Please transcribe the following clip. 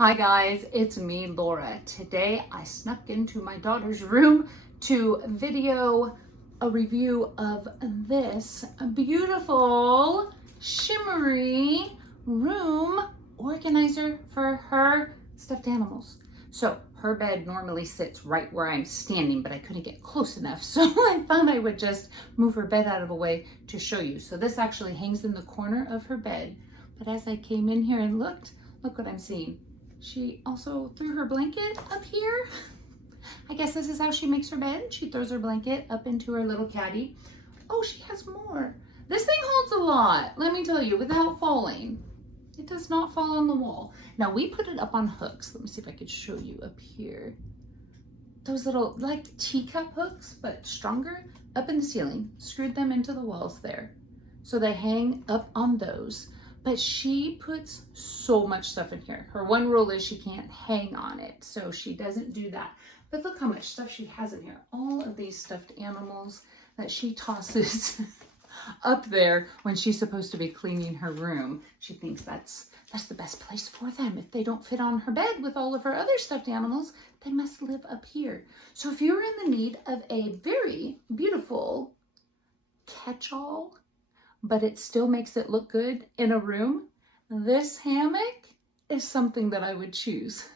Hi guys, it's me, Laura. Today I snuck into my daughter's room to video a review of this beautiful shimmery room organizer for her stuffed animals. So her bed normally sits right where I'm standing, but I couldn't get close enough. So I thought I would just move her bed out of the way to show you. So this actually hangs in the corner of her bed. But as I came in here and looked, look what I'm seeing. She also threw her blanket up here. I guess this is how she makes her bed. She throws her blanket up into her little caddy. Oh, she has more. This thing holds a lot, let me tell you, without falling. It does not fall on the wall. Now we put it up on hooks. Let me see if I could show you up here. Those little like teacup hooks, but stronger, up in the ceiling. Screwed them into the walls there. So they hang up on those. But she puts so much stuff in here. Her one rule is she can't hang on it, so she doesn't do that. But look how much stuff she has in here. All of these stuffed animals that she tosses up there when she's supposed to be cleaning her room. She thinks that's the best place for them. If they don't fit on her bed with all of her other stuffed animals, they must live up here. So if you're in the need of a very beautiful catch-all, but it still makes it look good in a room, this hammock is something that I would choose.